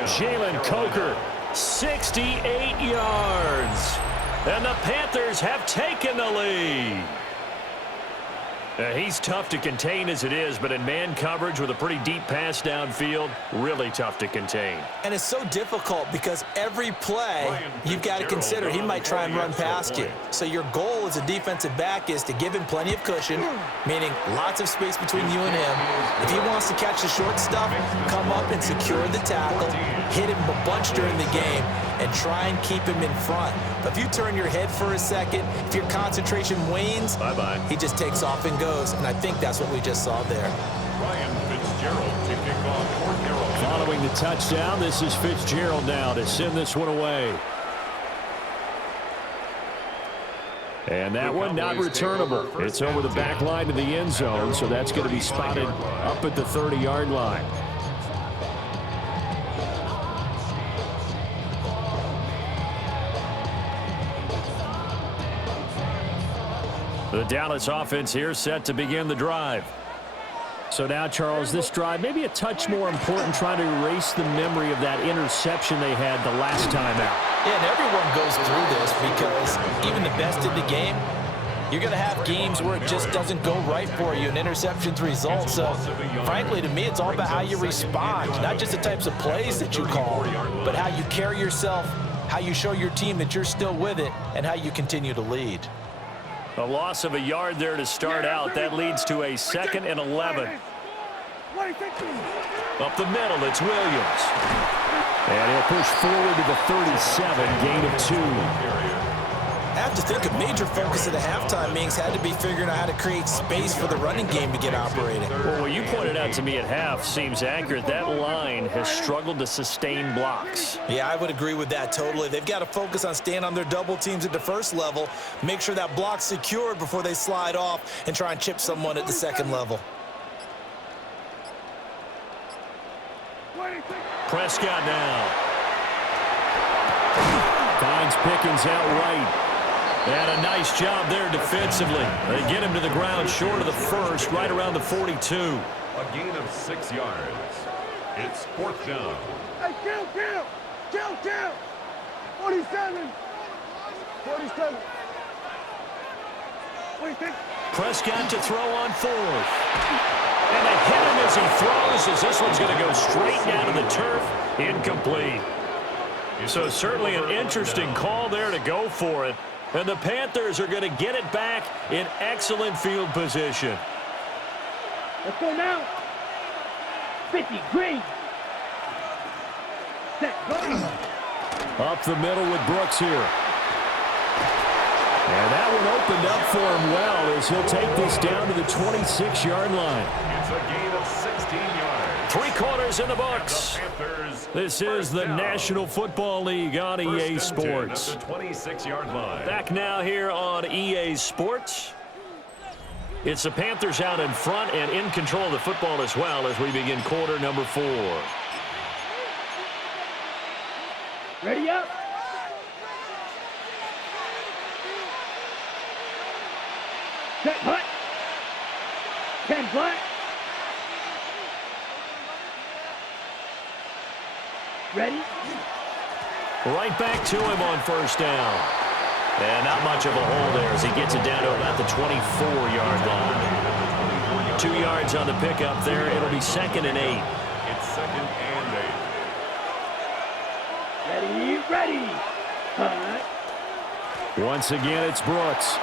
Jalen Coker, 68 yards. And the Panthers have taken the lead. He's tough to contain as it is, but in man coverage with a pretty deep pass downfield, really tough to contain. And it's so difficult because every play you've got to consider he might try and run past you. So your goal as a defensive back is to give him plenty of cushion, meaning lots of space between you and him. If he wants to catch the short stuff, come up and secure the tackle, hit him a bunch during the game, and try and keep him in front. But if you turn your head for a second, if your concentration wanes, he just takes off and goes. And I think that's what we just saw there. Following the touchdown, this is Fitzgerald now to send this one away. And that one not returnable. It's over the back line to the end zone, so that's going to be spotted up at the 30-yard line. The Dallas offense here set to begin the drive. So now, Charles, this drive maybe a touch more important, trying to erase the memory of that interception they had the last time out. Yeah, and everyone goes through this because even the best in the game, you're going to have games where it just doesn't go right for you, and interceptions result. So, frankly, to me, it's all about how you respond, not just the types of plays that you call, but how you carry yourself, how you show your team that you're still with it, and how you continue to lead. A loss of a yard there to start out. That leads to a 2nd and 11. Up the middle, it's Williams. And he'll push forward to the 37, gain of 2. I have to think a major focus of the halftime meetings had to be figuring out how to create space for the running game to get operating. Well, what you pointed out to me at half seems accurate. That line has struggled to sustain blocks. Yeah, I would agree with that totally. They've got to focus on staying on their double teams at the first level, make sure that block's secured before they slide off and try and chip someone at the second level. Prescott now. Finds Pickens out right. And a nice job there defensively. They get him to the ground short of the first, right around the 42. A gain of 6 yards. It's 4th down. Hey, kill! 47. 47. Prescott to throw on 4th. And they hit him as he throws, as this one's going to go straight down to the turf. Incomplete. So certainly an interesting call there to go for it. And the Panthers are going to get it back in excellent field position. Let's go now. 50, green. Set, go. Up the middle with Brooks here. And that one opened up for him well as he'll take this down to the 26-yard line. It's a gain of 16 yards. 3 quarters in the books. This is the National Football League on EA Sports. 26-yard line. Back now here on EA Sports. It's the Panthers out in front and in control of the football as well as we begin quarter number 4. Ready up. Set hut. 10 black. Ready? Right back to him on first down. And not much of a hole there as he gets it down to about the 24-yard line. 2 yards on the pickup there. It'll be 2nd and 8. It's 2nd and 8. Ready. Hut. Once again, it's Brooks.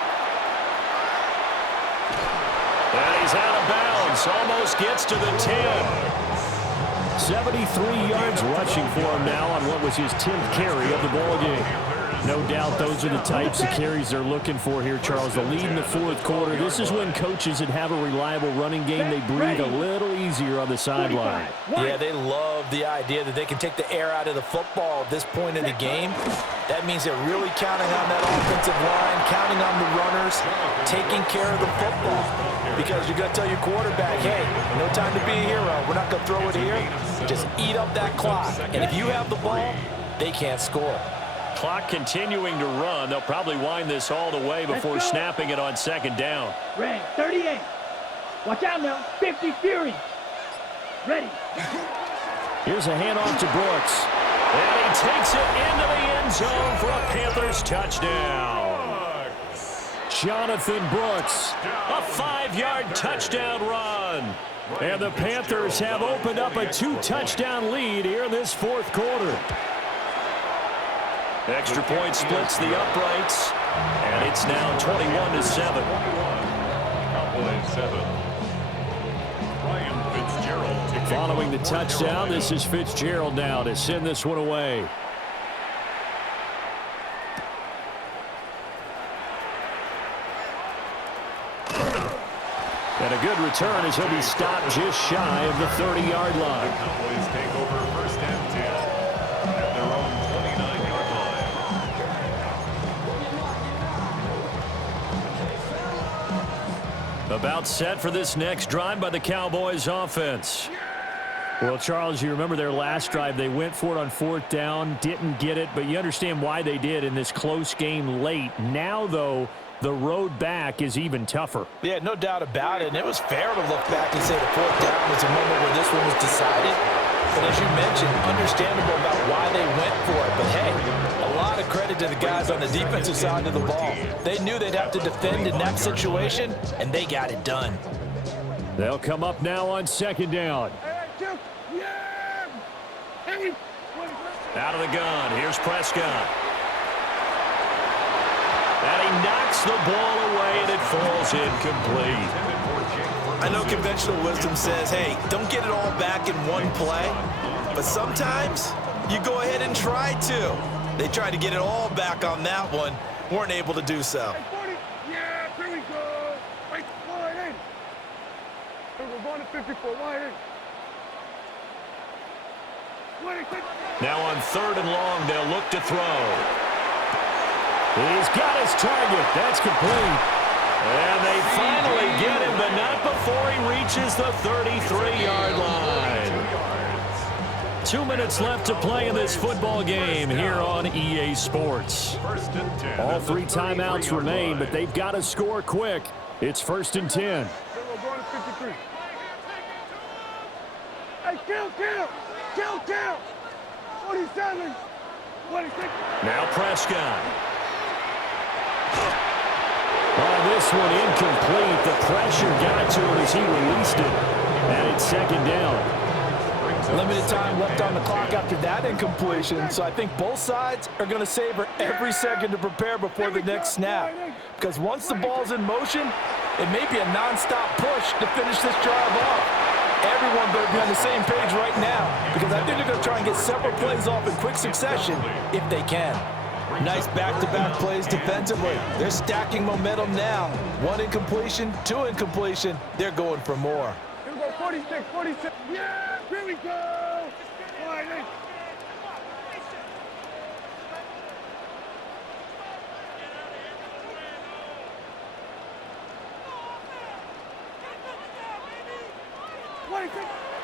And he's out of bounds. Almost gets to the 10. 73 yards rushing for him now on what was his 10th carry of the ballgame. No doubt those are the types of carries they're looking for here, Charles. The lead in the 4th quarter. This is when coaches that have a reliable running game, they breathe a little easier on the sideline. Yeah, they love the idea that they can take the air out of the football at this point in the game. That means they're really counting on that offensive line, counting on the runners, taking care of the football. Because you're going to tell your quarterback, hey, no time to be a hero. We're not going to throw it here. Just eat up that clock. And if you have the ball, they can't score. Clock continuing to run. They'll probably wind this all the way before snapping it on 2nd down. Red, 38. Watch out now. 50 Fury. Ready. Here's a handoff to Brooks. And he takes it into the end zone for a Panthers touchdown. Jonathan Brooks, a 5-yard touchdown run. And the Panthers have opened up a 2-touchdown lead here in this fourth quarter. Extra point splits the uprights, and it's now 21-7. Cowboys 7. Ryan Fitzgerald. Following the touchdown, this is Fitzgerald now to send this one away. And a good return as he'll be stopped just shy of the 30-yard line. The Cowboys take over first and 10 at their own 29-yard line. About set for this next drive by the Cowboys offense. Well, Charles, you remember their last drive. They went for it on 4th down, didn't get it, but you understand why they did in this close game late. Now, though, the road back is even tougher. Yeah, no doubt about it. And it was fair to look back and say the 4th down was a moment where this one was decided. But as you mentioned, understandable about why they went for it. But hey, a lot of credit to the guys on the defensive side of the ball. They knew they'd have to defend in that situation, and they got it done. They'll come up now on 2nd down. Out of the gun, here's Prescott. And he knocks the ball away, and it falls incomplete. I know conventional wisdom says, hey, don't get it all back in one play. But sometimes you go ahead and try to. They tried to get it all back on that one. Weren't able to do so. Yeah, here we go. Right, wide in. We're going to 54, wide in. Now on 3rd and long, they'll look to throw. He's got his target. That's complete. And they finally get him, but not before he reaches the 33-yard line. 2 minutes left to play in this football game here on EA Sports. All 3 timeouts remain, but they've got to score quick. It's 1st and 10. Hey, kill! 47! 26! Now Prescott. On this one incomplete. The pressure got to him as he released it. And it's 2nd down. Limited time left on the clock after that incompletion, so I think both sides are going to savor every second to prepare before the next snap. Because once the ball's in motion, it may be a nonstop push to finish this drive off. Everyone better be on the same page right now, because I think they're going to try and get several plays off in quick succession if they can. Nice back-to-back plays defensively. They're stacking momentum now. 1 incompletion, 2 incompletion. They're going for more. Here we go, 46, 46. Yeah, here we go. Wide in.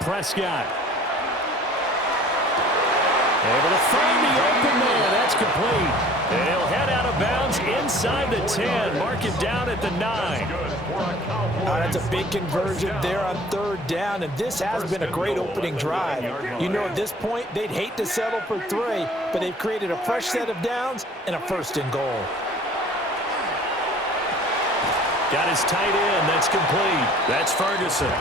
Prescott. Able to find the open man. That's complete. And he'll head out of bounds inside the 10. Mark it down at the 9. That's a big conversion there on 3rd down, and this has been a great opening drive. You know, at this point, they'd hate to settle for 3, but they've created a fresh set of downs and a 1st and goal. Got his tight end. That's complete. That's Ferguson.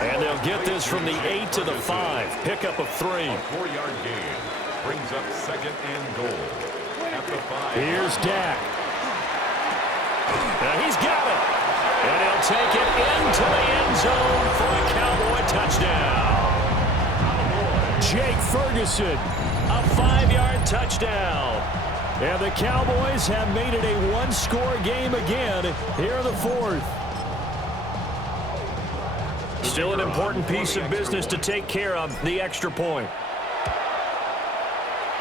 And they'll get this from the 8 to the 5. Pickup of 3. A 4-yard gain brings up 2nd and goal at the 5. Here's Dak. Now he's got it. And he'll take it into the end zone for a Cowboy touchdown. Jake Ferguson, a 5-yard touchdown. And the Cowboys have made it a 1-score game again here in the 4th. Still an important piece of business to take care of, the extra point.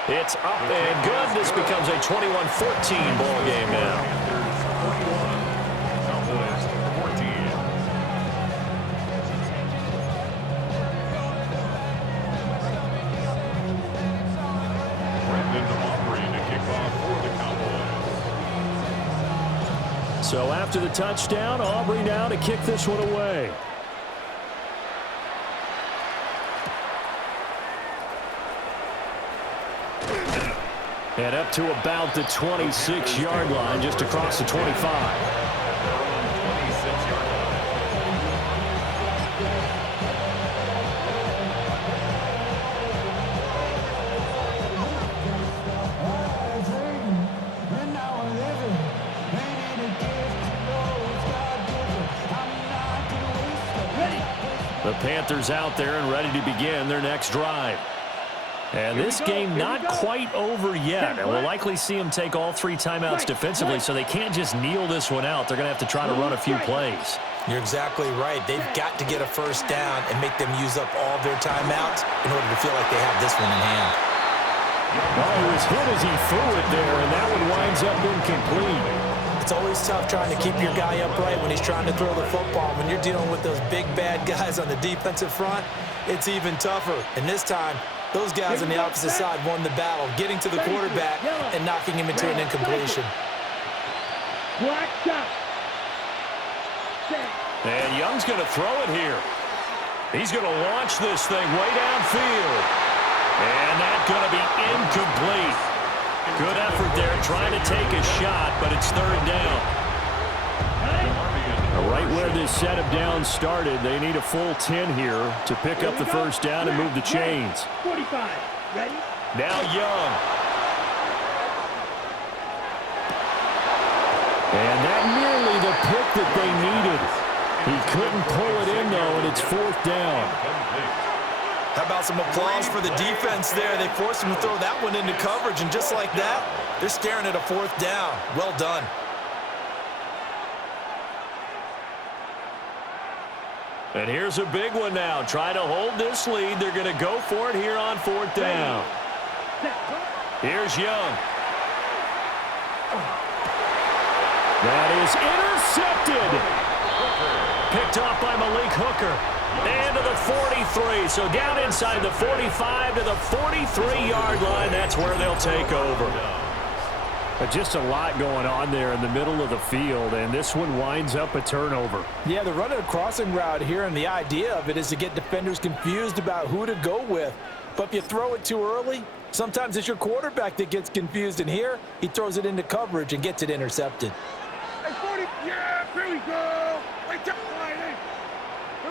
It's up and good. This becomes a 21-14 ball game now. Cowboys 14. Brandon Aubrey to kick off for the Cowboys. So after the touchdown, Aubrey now to kick this one away. And up to about the 26-yard line, just across the 25. The Panthers out there and ready to begin their next drive. And this game not quite over yet. And we'll likely see them take all 3 timeouts defensively, so they can't just kneel this one out. They're going to have to try to run a few plays. You're exactly right. They've got to get a first down and make them use up all their timeouts in order to feel like they have this one in hand. Oh, he was hit as he threw it there, and that one winds up incomplete. It's always tough trying to keep your guy upright when he's trying to throw the football. When you're dealing with those big, bad guys on the defensive front, it's even tougher. And this time, those guys on the opposite side won the battle, getting to the quarterback and knocking him into an incompletion. And Young's going to throw it here. He's going to launch this thing way downfield. And that's going to be incomplete. Good effort there trying to take a shot, but it's 3rd down. Right where this set of downs started, they need a full 10 here to pick up the first down and move the chains. 45. Ready? Now Young. And that nearly the pick that they needed. He couldn't pull it in, though, and it's 4th down. How about some applause for the defense there? They forced him to throw that one into coverage, and just like that, they're staring at a 4th down. Well done. And here's a big one now. Try to hold this lead. They're going to go for it here on 4th down. Here's Young. That is intercepted. Picked off by Malik Hooker. And to the 43. So down inside the 45 to the 43-yard line. That's where they'll take over. But just a lot going on there in the middle of the field, and this one winds up a turnover. Yeah, they're running a crossing route here, and the idea of it is to get defenders confused about who to go with. But if you throw it too early, sometimes it's your quarterback that gets confused, and here he throws it into coverage and gets it intercepted. Hey, 40. Yeah, here we go. Wait, here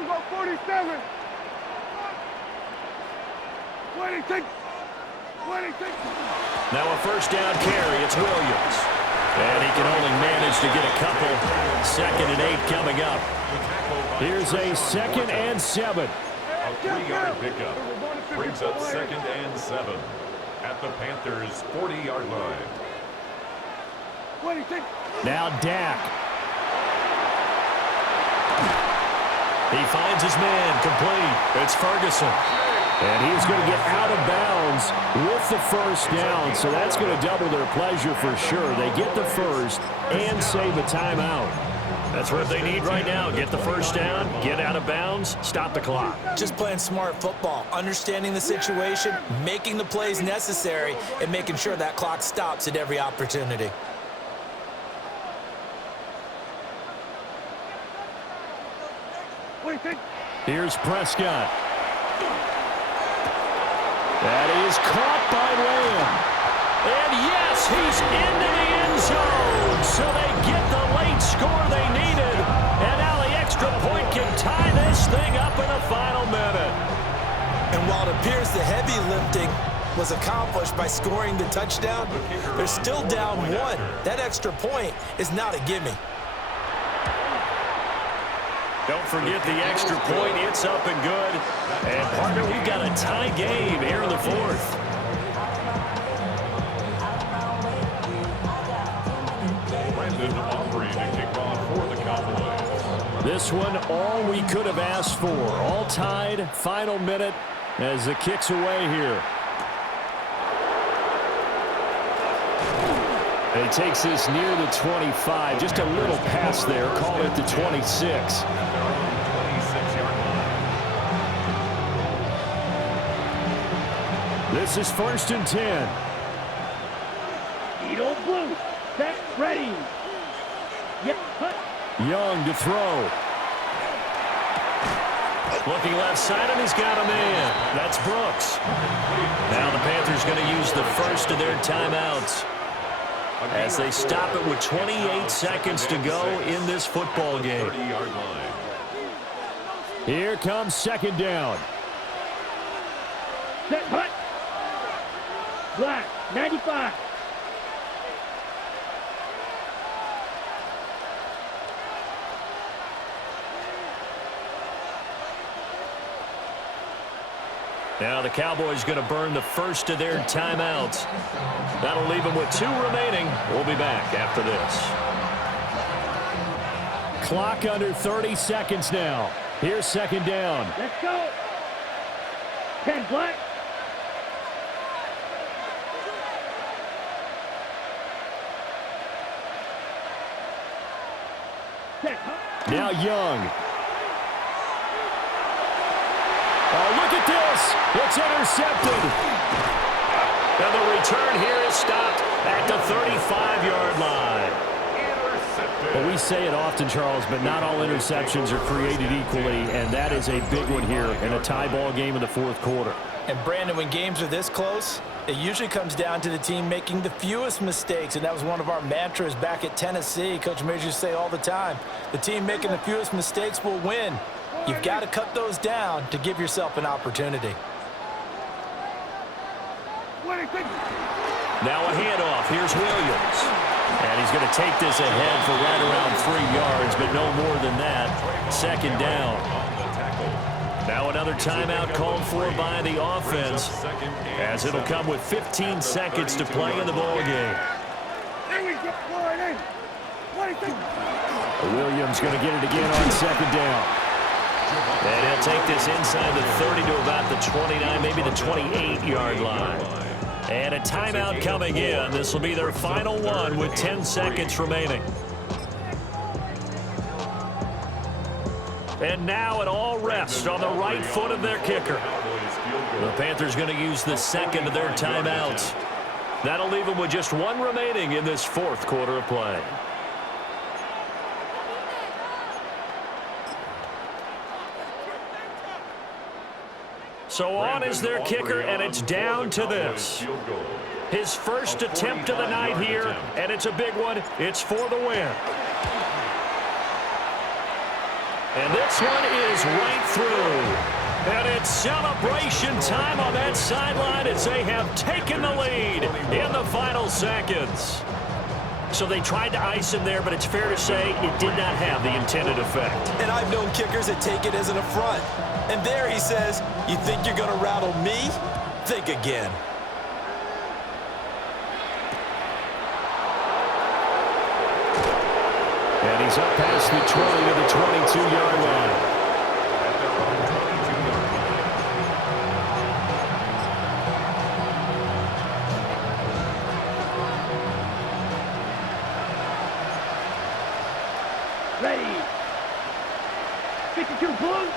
we go, 47. 26. 26. Now a first down carry. It's Williams. And he can only manage to get a couple. 2nd and 8 coming up. Here's a 2nd and 7. A 3-yard pickup brings up 2nd and 7 at the Panthers' 40-yard line. 26. Now Dak. He finds his man complete. It's Ferguson. And he's going to get out of bounds with the first down, so that's going to double their pleasure for sure. They get the first and save a timeout. That's what they need right now. Get the first down, get out of bounds, stop the clock. Just playing smart football, understanding the situation, making the plays necessary, and making sure that clock stops at every opportunity. Here's Prescott. That is caught by Lamb. And yes, he's into the end zone. So they get the late score they needed. And now the extra point can tie this thing up in the final minute. And while it appears the heavy lifting was accomplished by scoring the touchdown, they're still down 1. That extra point is not a gimme. Don't forget the extra point. It's up and good. And, partner, we've got a tie game here in the 4th. For the Cowboys. This one, all we could have asked for. All tied, final minute as the kick's away here. And he takes this near the 25. Just a little pass there. Call it the 26. This is 1st and 10. Edo blue. Set. Ready. Yep. Young to throw. Looking left side, and he's got a man. That's Brooks. Now the Panthers going to use the first of their timeouts as they stop it with 28 seconds to go in this football game. Here comes second down. Set, hut. Black, 95. Now the Cowboys going to burn the first of their timeouts. That'll leave them with 2 remaining. We'll be back after this. Clock under 30 seconds now. Here's second down. Let's go. 10, Black. Set, hut. Now Young. Oh, look at this. It's intercepted. And the return here is stopped at the 35-yard line. Well, we say it often, Charles, but not all interceptions are created equally, and that is a big one here in a tie ball game in the fourth quarter. And, Brandon, when games are this close, it usually comes down to the team making the fewest mistakes, and that was one of our mantras back at Tennessee. Coach Major used to say all the time, the team making the fewest mistakes will win. You've got to cut those down to give yourself an opportunity. Now a handoff. Here's Williams. And he's going to take this ahead for right around 3 yards, but no more than that. Second down. Now another timeout called for by the offense, as it'll come with 15 seconds to play in the ball game. Williams going to get it again on second down. And he'll take this inside the 30 to about the 29, maybe the 28-yard line. And a timeout coming in. This will be their final one with 10 seconds remaining. And now it all rests on the right foot of their kicker. The Panthers going to use the second of their timeouts. That'll leave them with just 1 remaining in this fourth quarter of play. So on is their kicker, and it's down to this. His first attempt of the night here, and it's a big one. It's for the win. And this one is right through. And it's celebration time on that sideline as they have taken the lead in the final seconds. So they tried to ice him there, but it's fair to say it did not have the intended effect. And I've known kickers that take it as an affront. And there he says, you think you're going to rattle me? Think again. And he's up past the 20 to the 22-yard line. Ready. 52 Blues.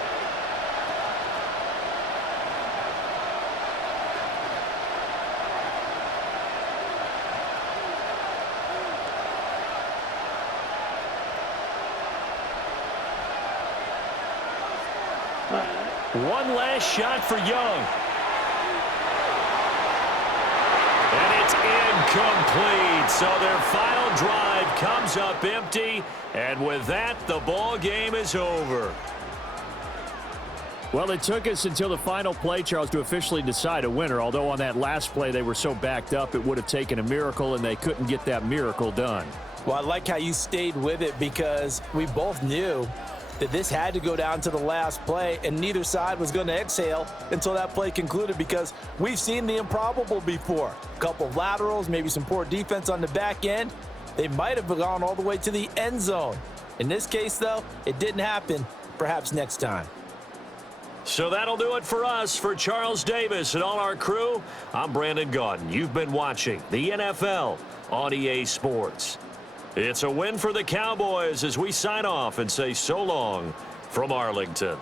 One last shot for Young. And it's incomplete. So their final drive comes up empty. And with that, the ball game is over. Well, it took us until the final play, Charles, to officially decide a winner. Although on that last play they were so backed up, it would have taken a miracle, and they couldn't get that miracle done. Well, I like how you stayed with it because we both knew that this had to go down to the last play, and neither side was going to exhale until that play concluded because we've seen the improbable before. A couple of laterals, maybe some poor defense on the back end. They might have gone all the way to the end zone. In this case, though, it didn't happen. Perhaps next time. So that'll do it for us. For Charles Davis and all our crew, I'm Brandon Gaudin. You've been watching the NFL on EA Sports. It's a win for the Cowboys as we sign off and say so long from Arlington.